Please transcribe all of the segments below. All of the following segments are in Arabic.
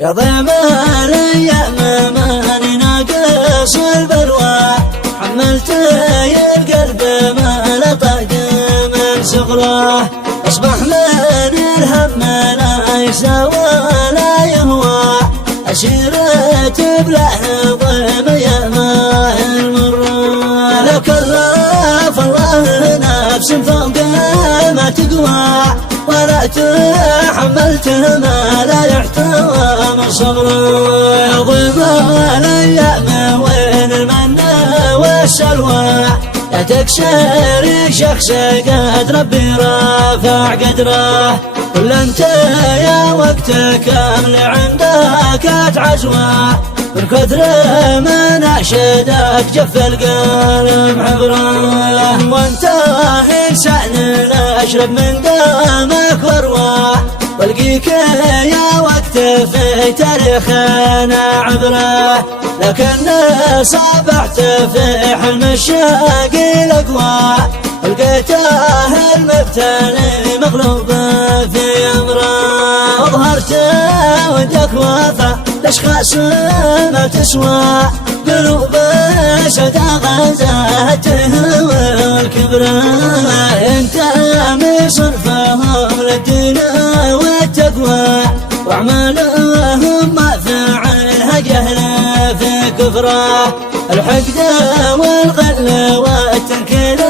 يا ضيم الايام ماني ناقص البلوى، حملت القلب ما لطق من صغره، اصبح من الهم لا يساوى لا يهوى، أسيرة بله ضيم يا المرة، لو كلف الله نفس فوق ما تقوى، ولا تحملت ما لا يحتوى من صبره. يا ضيم الايام وين المنى والسلوى، لا تكسر شخص قد ربي رافع قدره، كل انت يا وقت كامل عندك اتعزوى، من كثر ما ناشدك جف القلب حبره، وانت انسان اشرب من دمك واروى، والقيك يا وقت في تاريخنا عبره، لكن صبحت في حلم الشاق الاقوى، لقيته المبتلي مغلوب في امره، اظهرت ودك وفا الاشخاص ما تسوى، قلوب سدى غزاته والكبرى، انت من صنفهم للدين والتقوى، واعمالهم ما فعلها جهل في كفره، الحقد والغل والتنكيل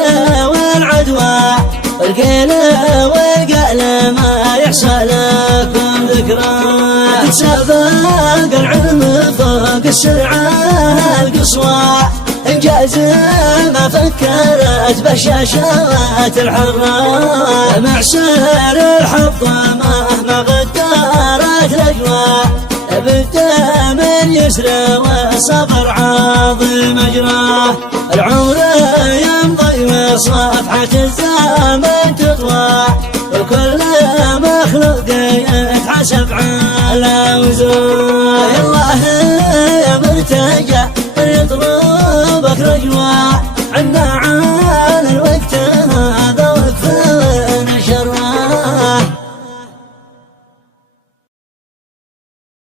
والعدوى، والقيل والقال ما يحصى لكم ذكرى، تتسابق العلم فوق السرعة القصوى، إنجاز ما فكرت بشاشات الحرة، معسر الحب مهما غدارت الأجواء، ابدا من يسرى والصبر عظيم اجراه، العمر يمضي وصفحة الزمن تطوى، وكل مخلوق يتحاسب على وزره، الله يا مرتجى